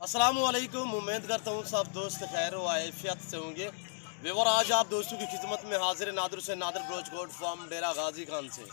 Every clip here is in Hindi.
अस्सलामुअलैकुम। उम्मीद करता हूँ सब दोस्त खैर व आफियत से होंगे। व्यूअर, आज आप दोस्तों की खिदमत में हाजिर नादर से नादर ब्रोच गोड फार्म डेरा गाजी खान से।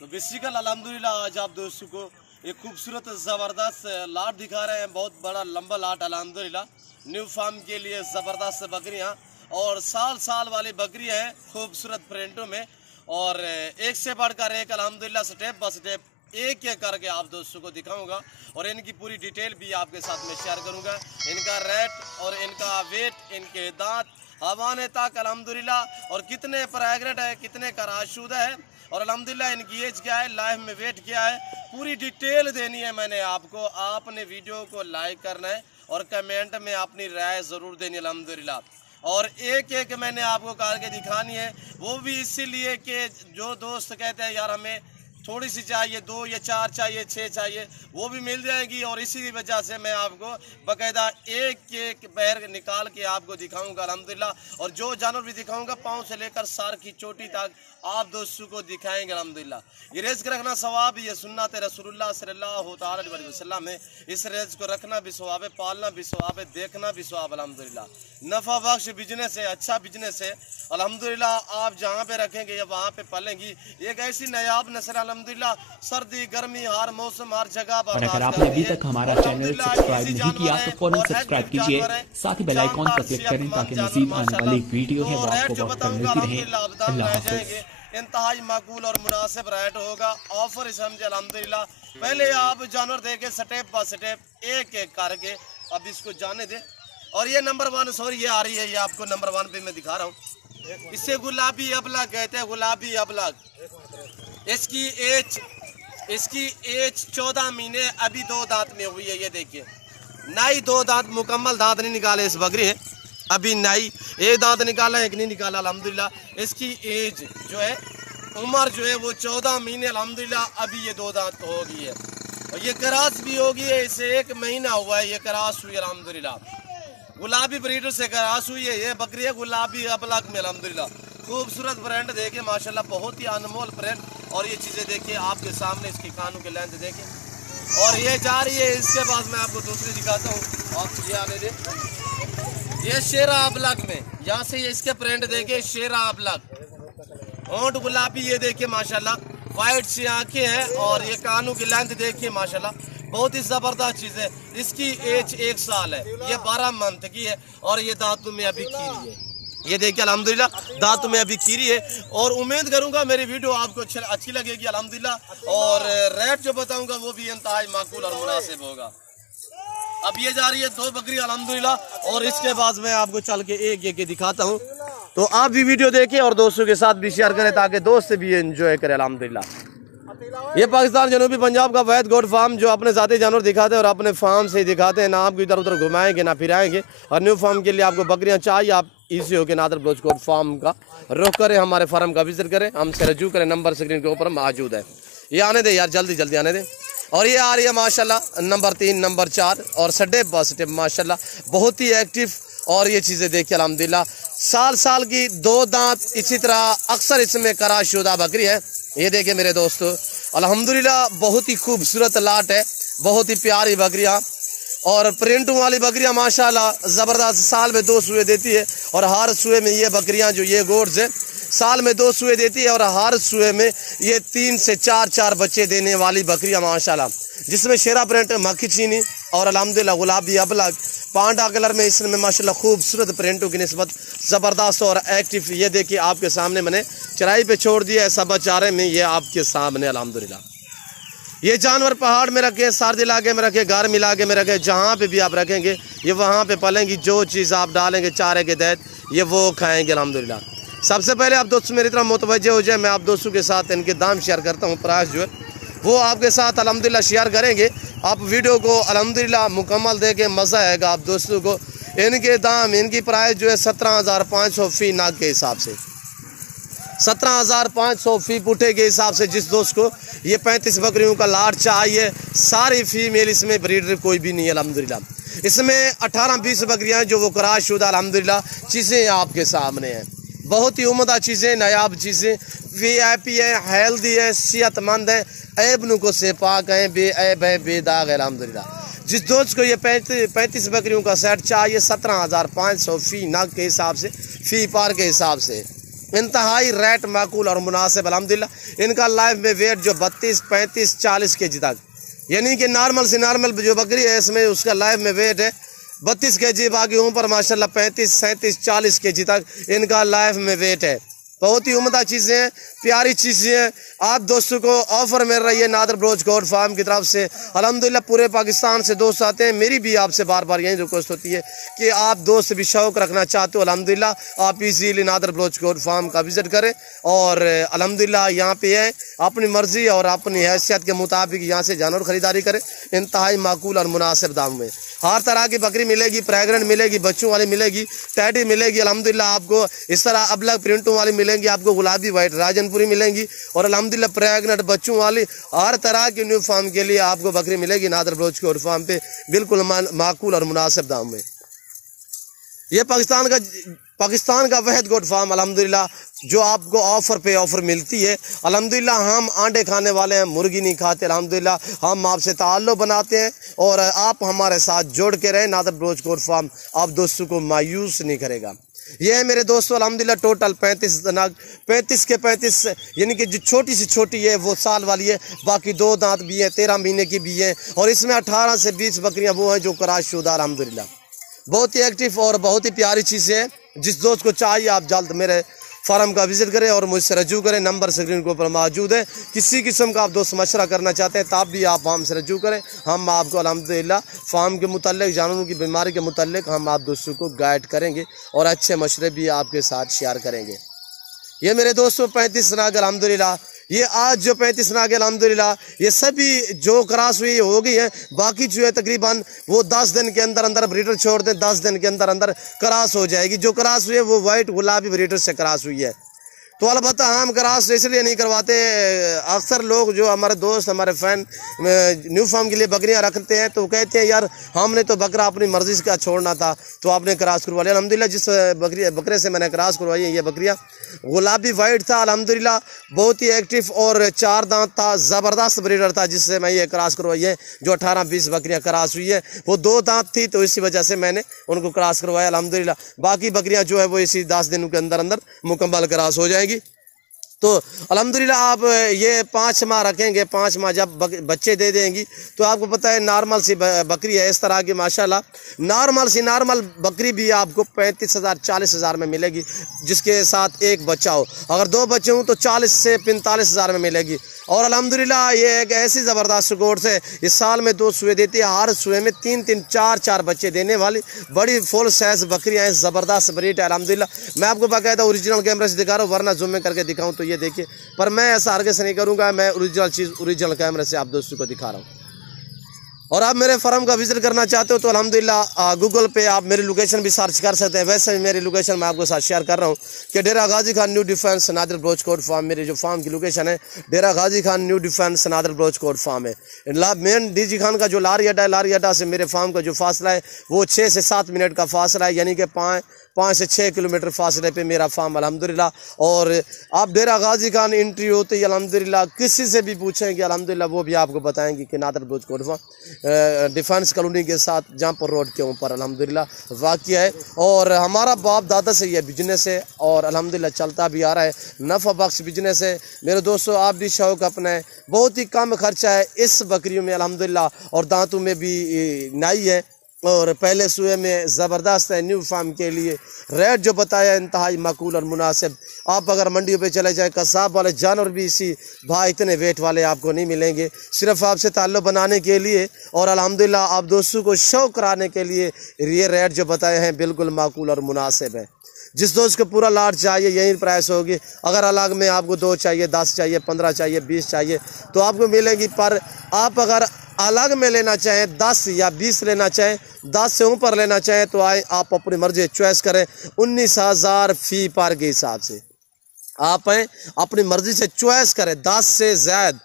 तो बेसिकल अल्हम्दुलिल्लाह आज आप दोस्तों को एक खूबसूरत ज़बरदस्त लाट दिखा रहे हैं। बहुत बड़ा लंबा लाट अल्हम्दुलिल्लाह न्यू फार्म के लिए ज़बरदस्त बकरियाँ और साल साल वाली बकरियाँ हैं खूबसूरत प्रिंटों में। और एक से बढ़कर एक अल्हम्दुलिल्लाह स्टेप बाय स्टेप एक एक करके आप दोस्तों को दिखाऊंगा और इनकी पूरी डिटेल भी आपके साथ में शेयर करूंगा। इनका रेट और इनका वेट, इनके दांत, हवाने तक अल्हम्दुलिल्लाह, और कितने प्रेग्नेंट है, कितने कराशुदा है और अल्हम्दुलिल्लाह इनकी एज क्या है, लाइफ में वेट क्या है, पूरी डिटेल देनी है मैंने आपको। आपने वीडियो को लाइक करना है और कमेंट में अपनी राय ज़रूर देनी है अल्हम्दुलिल्लाह। और एक एक मैंने आपको करके दिखानी है, वो भी इसीलिए कि जो दोस्त कहते हैं यार हमें थोड़ी सी चाहिए, 2 या 4 चाहिए, 6 चाहिए, वो भी मिल जाएगी। और इसी वजह से मैं आपको बाकायदा एक एक पैर निकाल के आपको दिखाऊंगा अल्हम्दुलिल्लाह। और जो जानवर भी दिखाऊंगा पाँव से लेकर सार की चोटी तक आप दोस्तों को दिखाएंगे अल्हम्दुलिल्लाह। ये रिज़्क़ रखना सवाब, ये सुन्नत रसूलुल्लाह सल्लल्लाहु अलैहि वसल्लम है। इस रिज़्क़ को रखना भी सवाब है, पालना भी सवाब है, देखना भी सवाब अल्हम्दुलिल्लाह। नफ़ा बख्श बिजनेस है, अच्छा बिजनेस है अल्हम्दुलिल्लाह। आप जहाँ पे रखेंगे या वहाँ पे पालेंगी एक ऐसी नायाब नस्ल अल्हम्दुलिल्लाह, सर्दी गर्मी हर मौसम हर जगह और अगर आपने अभी तक हमारा चैनल सब्सक्राइब नहीं किया तो फौरन सब्सक्राइब कीजिए, साथ ही बेल आइकॉन पर क्लिक करें ताकि मज़ीद आने वाली वीडियो है वो आपको वक्त पर मिलती रहे। अल्लाह हाफ़िज़। इंतहाई माकूल और मुनासिब रेट होगा, ऑफर समझे अल्हम्दुलिल्लाह। पहले आप जानवर देखे स्टेप बाय स्टेप एक एक करके, अब इसको जाने दे। और ये नंबर 1 सॉरी ये आ रही है, ये आपको नंबर 1 पे मैं दिखा रहा हूँ। इसे गुलाबी अबलग कहते हैं, गुलाबी अबलग। इसकी एज 14 महीने अभी 2 दांत में हुई है। ये देखिए नाई 2 दांत मुकम्मल दांत नहीं निकाले इस बकरी है, अभी नाई एक दांत निकाला एक नहीं निकाला अल्हम्दुलिल्लाह। इसकी एज जो है, उम्र जो है वो 14 महीने अल्हम्दुलिल्लाह, अभी ये 2 दांत हो गई है। और ये क्रास भी होगी है, इसे 1 महीना हुआ है, ये क्रास हुई अल्हम्दुलिल्लाह। गुलाबी ब्रीडर से क्रास हुई है ये बकरी है, गुलाबी अबलग में अल्हम्दुलिल्लाह। खूबसूरत ब्रांड देखे माशाल्लाह, बहुत ही अनमोल ब्रांड। और ये चीज़ें देखिए आपके सामने, इसकी कानों के लेंथ देखें। और ये जा रही है, इसके बाद मैं आपको दूसरी दिखाता हूँ, आप ये आने दे। ये शेरा अबलग में, यहाँ से ये इसके प्रिंट देखे, शेरा अबलग, होंठ गुलाबी, ये देखिए माशाल्लाह, वाइट सी आंखें हैं। और ये कानों की लेंथ देखिए माशाल्लाह, बहुत ही ज़बरदस्त चीज़ है। इसकी एज 1 साल है, ये 12 मंथ की है। और ये दांतों में अभी खीरी है, ये देखिए अल्हम्दुलिल्लाह दांतों में अभी खीरी है। और उम्मीद करूंगा मेरी वीडियो आपको अच्छी लगेगी अल्हम्दुलिल्लाह। और रेट जो बताऊंगा वो भी इंतहाई माकूल और मुनासिब होगा। अब ये जा रही है 2 बकरी अल्हम्दुलिल्लाह, और इसके बाद मैं आपको चल के एक एक दिखाता हूँ। तो आप भी वीडियो देखें और दोस्तों के साथ भी शेयर करें ताकि दोस्त भी एंजॉय करें अल्हम्दुलिल्लाह। ये पाकिस्तान जनूबी पंजाब का वैद गोड फार्म जो अपने ज़ाती जानवर दिखाते हैं और अपने फार्म से दिखाते हैं, ना आपको इधर उधर घुमाएंगे ना फिराएंगे। और न्यू फार्म के लिए आपको बकरियां चाहिए, आप इसी हो के नादर ब्रोच गोड फार्म का रुख करें, हमारे फार्म का विजिट करें, हमसे रजू करें। नंबर स्क्रीन के ऊपर मौजूद है, ये आने दे यार, जल्दी जल्दी आने दे। और ये आ रही है माशाल्लाह नंबर 3 नंबर 4 और स्टेप बाय स्टेप माशाल्लाह बहुत ही एक्टिव। और ये चीज़ें देखिए अल्हम्दुलिल्लाह, साल साल की 2 दांत, इसी तरह अक्सर इसमें कराशुदा बकरी है। ये देखिए मेरे दोस्तों अल्हम्दुलिल्लाह बहुत ही खूबसूरत लाट है, बहुत ही प्यारी बकरियाँ और प्रिंटों वाली बकरियाँ माशाल्लाह ज़बरदस्त। साल में 2 सुए देती है और हर सुए में ये बकरियाँ जो ये गोड्स है साल में 2 सुए देती है और हर सुए में ये 3 से 4 बच्चे देने वाली बकरियाँ माशाल्लाह, जिसमें शेरा प्रिंट, मक्खी चीनी और अल्हम्दुलिल्लाह गुलाबी अबलग पांडा कलर में इसमें माशाल्लाह खूबसूरत प्रिंटों की निस्बत ज़बरदस्त और एक्टिव। ये देखिए आपके सामने मैंने चराई पे छोड़ दिया है, सब चारे में ये आपके सामने अल्हम्दुलिल्लाह। ये जानवर पहाड़ में रखे, सर्द इलाके में रखे, गर्म इलाके में रखे, जहाँ पे भी आप रखेंगे ये वहाँ पे पलेंगी। जो चीज़ आप डालेंगे चारे के तहत ये वो खाएँगे अल्हम्दुलिल्लाह। सबसे पहले आप दोस्तों मेरी तरफ मुतवज्जे हो जाए, मैं आप दोस्तों के साथ इनके दाम शेयर करता हूँ। प्राइस जो है वो आपके साथ अल्हम्दुलिल्लाह शेयर करेंगे। आप वीडियो को अल्हम्दुलिल्लाह मुकम्मल देखें, मज़ा आएगा आप दोस्तों को। इनके दाम, इनकी प्राइस जो है 17,500 फ़ी नाग के हिसाब से, 17,500 फ़ी पुठे के हिसाब से। जिस दोस्त को ये 35 बकरियों का लाट चाहिए, सारी फीमेल, इसमें ब्रीडर कोई भी नहीं है अल्हम्दुलिल्लाह। इसमें 18-20 बकरियाँ जो वो कराशुदा अल्हम्दुलिल्लाह चीज़ें आपके सामने हैं, बहुत ही उम्दा चीज़ें, नायाब चीज़ें, VIP है, हेल्दी है, सेहतमंद है, ऐब नुको से पाक है, बेऐब है, बेदाग है अल्हम्दुलिल्लाह। जिस दोस्त को ये 35 बकरियों का सेट चाहिए 17,500 फ़ी नग के हिसाब से, फ़ी पार के हिसाब से, इंतहाई रेट माकूल और मुनासिब अल्हम्दुलिल्लाह। इनका लाइफ में वेट जो 32, 35, 40 kg तक, यानी कि नॉर्मल से नॉर्मल जो बकरी है इसमें उसका लाइफ में वेट है 32 kg, बाकी ऊपर माशाल्लाह 35, 37, 40 kg तक इनका लाइफ में वेट है। बहुत ही उम्दा चीज़ें हैं, प्यारी चीज़ें हैं। आप दोस्तों को ऑफ़र मिल रही है नादर बलोच गोट फार्म की तरफ से अल्हम्दुलिल्लाह। पूरे पाकिस्तान से दोस्त आते हैं। मेरी भी आपसे बार बार यही रिक्वेस्ट होती है कि आप दोस्त भी शौक़ रखना चाहते हो अल्हम्दुलिल्लाह आप easily Nadir Baloch goat farm का विज़िट करें और अल्हम्दुलिल्लाह यहाँ पे है अपनी मर्ज़ी और अपनी हैसियत के मुताबिक यहाँ से जानवर ख़रीदारी करें इंतहाई माकूल और मुनासिब दाम में। हर तरह की बकरी मिलेगी, प्रेग्नेंट मिलेगी, बच्चों वाली मिलेगी, टैडी मिलेगी अल्हम्दुलिल्लाह। आपको इस तरह अलग प्रिंटों वाली मिलेंगी, आपको गुलाबी वाइट राजनपुरी मिलेंगी और अल्हम्दुलिल्लाह प्रेग्नेंट बच्चों वाली हर तरह की न्यू फार्म के लिए आपको बकरी मिलेगी नादर बलोच के फार्म पे बिल्कुल माकूल और मुनासिब दाम में। ये पाकिस्तान का वहद गोट फार्म अल्हम्दुलिल्लाह जो आपको ऑफ़र पे ऑफ़र मिलती है अल्हम्दुलिल्लाह। हम अंडे खाने वाले हैं, मुर्गी नहीं खाते अल्हम्दुलिल्लाह। हम आपसे ताल्लुक़ बनाते हैं और आप हमारे साथ जोड़ के रहें। नादर बलोच गोट फार्म आप दोस्तों को मायूस नहीं करेगा। ये है मेरे दोस्तों अल्हम्दुलिल्लाह टोटल 35 नग, 35 के 35 यानी कि जो छोटी से छोटी है वो साल वाली है, बाकी 2 दांत भी है, 13 महीने की भी है और इसमें 18 से 20 बकरियाँ वो हैं जो क्रॉसशुदा अल्हम्दुलिल्लाह। बहुत ही एक्टिव और बहुत ही प्यारी चीज़ें हैं। जिस दोस्त को चाहिए आप जल्द मेरे फार्म का विज़िट करें और मुझसे रजू करें। नंबर स्क्रीन के ऊपर मौजूद है। किसी किस्म का आप दोस्त मशवरा करना चाहते हैं तब भी आप हमसे रजू करें। हम आपको अल्हम्दुलिल्लाह फार्म के मुतल्लिक़, जानवरों की बीमारी के मुतल्लिक़ हम आप दोस्तों को गाइड करेंगे और अच्छे मशवरे भी आपके साथ शेयर करेंगे। ये मेरे दोस्तों 35 नाग अल्हम्दुलिल्लाह, ये आज जो 35 नाग अल्हम्दुलिल्लाह ये सभी जो क्रॉस हुई हो गई हैं। बाकी जो है तकरीबन वो 10 दिन के अंदर अंदर ब्रीडर छोड़ दें, 10 दिन के अंदर अंदर क्रॉस हो जाएगी। जो क्रॉस हुई है वो वाइट गुलाबी ब्रीडर से क्रॉस हुई है। तो अलबत्ता हम क्रॉस इसलिए नहीं करवाते, अक्सर लोग जो हमारे दोस्त हमारे फ़ैन न्यू फार्म के लिए बकरियां रखते हैं तो कहते हैं यार हमने तो बकरा अपनी मर्ज़ी का छोड़ना था तो आपने क्रॉस करवा लिया। अल्हम्दुलिल्लाह जिस बकरे से मैंने क्रॉस करवाई है ये बकरियां गुलाबी वाइट था अल्हम्दुलिल्लाह, बहुत ही एक्टिव और 4 दांत था, ज़बरदस्त ब्रीडर था जिससे मैं ये क्रॉस करवाई है। जो 18-20 बकरियां क्रॉस हुई है वो 2 दांत थी तो इसी वजह से मैंने उनको क्रॉस करवाया अल्हम्दुलिल्लाह। बाकी बकरियां जो है वो इसी 10 दिनों के अंदर अंदर मुकम्मल क्रॉस हो जाएंगी। तो अल्हम्दुलिल्लाह आप ये 5 माह रखेंगे, 5 माह जब बच्चे दे देंगी तो आपको पता है नॉर्मल सी बकरी है इस तरह की माशाल्लाह। नॉर्मल बकरी भी आपको 35,000 40,000 में मिलेगी जिसके साथ एक बच्चा हो। अगर 2 बच्चे हों तो 40 से 45,000 में मिलेगी। और अल्हम्दुलिल्लाह ये एक ऐसी ज़बरदस्त कोर्स है, इस साल में 2 सुए देती है, हर सुए में 3-3 4-4 बच्चे देने वाली बड़ी फुल साइज बकरियाँ हैं, ज़बरदस्त ब्रीड है अल्हम्दुलिल्लाह। मैं आपको बाकायदा ओरिजिनल कैमरे से दिखा रहा हूँ, वरना जूम में करके दिखाऊँ तो ये देखिए, पर मैं ऐसा हरगिज़ नहीं करूँगा, मैं ओरिजिनल चीज़ ओरिजिनल कैमरे से आप दोस्तों को दिखा रहा हूँ। और आप मेरे फार्म का विज़िट करना चाहते हो तो अल्हम्दुलिल्लाह गूगल पे आप मेरी लोकेशन भी सर्च कर सकते हैं। वैसे भी मेरी लोकेशन मैं आपको साथ शेयर कर रहा हूँ कि Dera Ghazi Khan new defence Nadir Baloch goat farm, मेरी जो फार्म की लोकेशन है Dera Ghazi Khan new defence Nadir Baloch goat farm है। मेन डीजी खान का जो लारी अड्डा है, लारी अड्डा से मेरे फार्म का जो फासला है वो 6 से 7 मिनट का फासला है, यानी कि 5 से 6 किलोमीटर फासले पे मेरा फार्म अल्हम्दुलिल्लाह। और आप डेरा गाजी खान एंट्री होते ही अल्हम्दुलिल्लाह किसी से भी पूछेंगे अल्हम्दुलिल्लाह वो भी आपको बताएंगे कि Nadir Baloch goat farm defence colony के साथ जहाँपुर रोड के ऊपर अल्हम्दुलिल्लाह वाक़िया है। और हमारा बाप दादा से ये बिजनेस है और अल्हम्दुलिल्लाह चलता भी आ रहा है, नफ़ा बख्श बिजनेस है। मेरे दोस्तों आप भी शौक़ अपने, बहुत ही कम खर्चा है इस बकरियों में अल्हम्दुलिल्लाह और दांतों में भी नाई है और पहले सुए में ज़बरदस्त है। न्यू फार्म के लिए रेट जो बताया इंतहाई माकूल और मुनासिब। आप अगर मंडियों पे चले जाए कसाब वाले जानवर भी इसी भाई इतने वेट वाले आपको नहीं मिलेंगे। सिर्फ आपसे ताल्लुक़ बनाने के लिए और अल्हम्दुलिल्लाह आप दोस्तों को शौक़ कराने के लिए ये रेट जो बताए हैं बिल्कुल माकूल और मुनासिब है। जिस दोस्त को पूरा लाट चाहिए यही प्राइस होगी। अगर अलग में आपको 2 चाहिए, 10 चाहिए, 15 चाहिए, 20 चाहिए तो आपको मिलेगी। पर आप अगर अलग में लेना चाहें 10 या 20 लेना चाहें, 10 से ऊपर लेना चाहें तो आए आप अपनी मर्जी चॉइस करें। 19,000 फ़ी पार के हिसाब से आप हैं अपनी मर्जी से चॉइस करें, 10 से ज़्यादा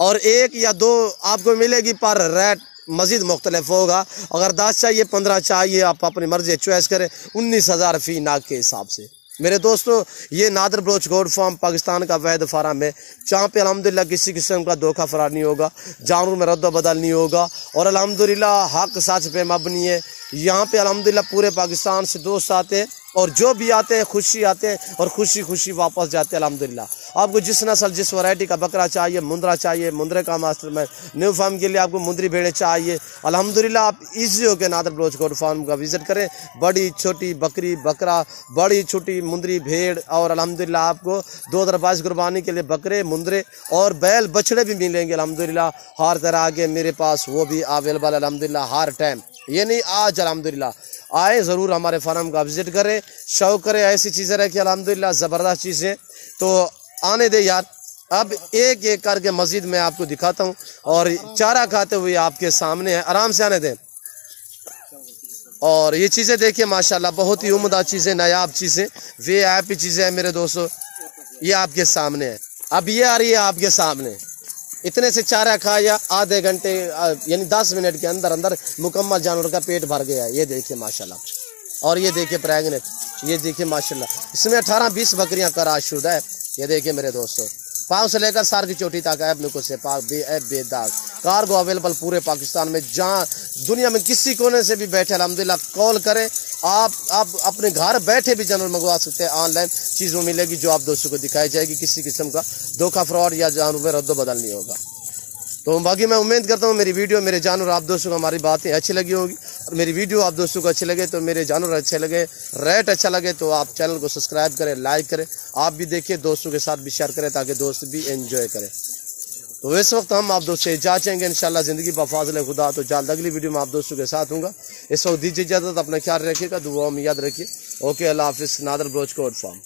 और 1 या 2 आपको मिलेगी पर रेट मज़ीद मुख्तलिफ होगा। अगर 10 चाहिए, 15 चाहिए, आप अपनी मर्जी चॉइस करें। 19,000 फ़ी नाग के हिसाब से मेरे दोस्तों, ये नादर बलोच गोट फार्म पाकिस्तान का वैध फार्म है, जहाँ पे अल्हम्दुलिल्लाह किसी किस्म का धोखा फरार नहीं होगा, जानवर में रद्द बदल नहीं होगा और अल्हम्दुलिल्लाह हक सच पे मबनी है। यहाँ पे अल्हम्दुलिल्लाह पूरे पाकिस्तान से दोस्त आते हैं और जो भी आते हैं खुशी आते हैं और खुशी खुशी वापस जाते हैं अल्हम्दुलिल्लाह। आपको जिस नस्ल जिस वैरायटी का बकरा चाहिए, मुंद्रा चाहिए, मुंद्रे का मास्टर में न्यू फार्म के लिए आपको मुंद्री भेड़े चाहिए, अल्हम्दुलिल्लाह आप इजी होकर नादर बलोच गोट फार्म का विजिट करें। बड़ी छोटी बकरी बकरा, बड़ी छोटी मुंद्री भेड़ और अल्हम्दुलिल्लाह आपको 2022 कुर्बानी के लिए बकरे मुंद्रे और बैल बछड़े भी मिलेंगे अल्हम्दुलिल्लाह। हर तरह के मेरे पास वो भी अवेलेबल अल्हम्दुलिल्लाह हर टाइम, ये नहीं आज अल्हम्दुलिल्लाह। आए ज़रूर हमारे फार्म का विजिट करें, शौक करें, ऐसी चीज़ें रखी अल्हम्दुलिल्लाह ज़बरदस्त चीज़ें। तो आने दे यार, अब एक एक करके मस्जिद में आपको दिखाता हूँ और चारा खाते हुए आपके सामने है, आराम से आने दें। और ये चीज़ें देखिए माशाल्लाह बहुत ही उम्दा चीज़ें, नायाब चीज़ें, VIP चीज़ें हैं मेरे दोस्तों, ये आपके सामने है। अब ये आ रही है आपके सामने, इतने से चारा खाया आधे घंटे यानी 10 मिनट के अंदर अंदर मुकम्मल जानवर का पेट भर गया है। ये देखिए माशाल्लाह। और ये देखिए प्रेगनेंट, ये देखिए माशाल्लाह, इसमें 18-20 बकरियां कराशुदा है। ये देखिए मेरे दोस्तों, पाँव से लेकर सार की चोटी तक ऐब नुको से पाक बेदाग कार्गो अवेलेबल पूरे पाकिस्तान में, जहाँ दुनिया में किसी कोने से भी बैठे अल्हम्दुलिल्लाह कॉल करें, आप अपने घर बैठे भी जानवर मंगवा सकते हैं। ऑनलाइन चीज़ मिलेगी जो आप दोस्तों को दिखाई जाएगी, किसी किस्म का धोखा फ्रॉड या जानवर में रद्द बदल नहीं होगा। तो बाकी मैं उम्मीद करता हूँ मेरी वीडियो, मेरे जानवर आप दोस्तों को हमारी बातें अच्छी लगी होगी और मेरी वीडियो आप दोस्तों को अच्छी लगे तो मेरे जानवर अच्छे लगे, रेट अच्छा लगे तो आप चैनल को सब्सक्राइब करें, लाइक करें, आप भी देखिए, दोस्तों के साथ भी शेयर करें ताकि दोस्त भी एंजॉय करें। तो इस वक्त हम आप दोस्तों से जाचेंगे इंशाल्लाह ज़िंदगी बफाज़िल खुदा, तो जल्द अगली वीडियो में आप दोस्तों के साथ हूँगा। इस वक्त दीजिए इजाज़त, अपना ख्याल रखिएगा, दुआओं में याद रखिए। ओके, अल्लाह हाफिज़। Nadir Baloch goat farm.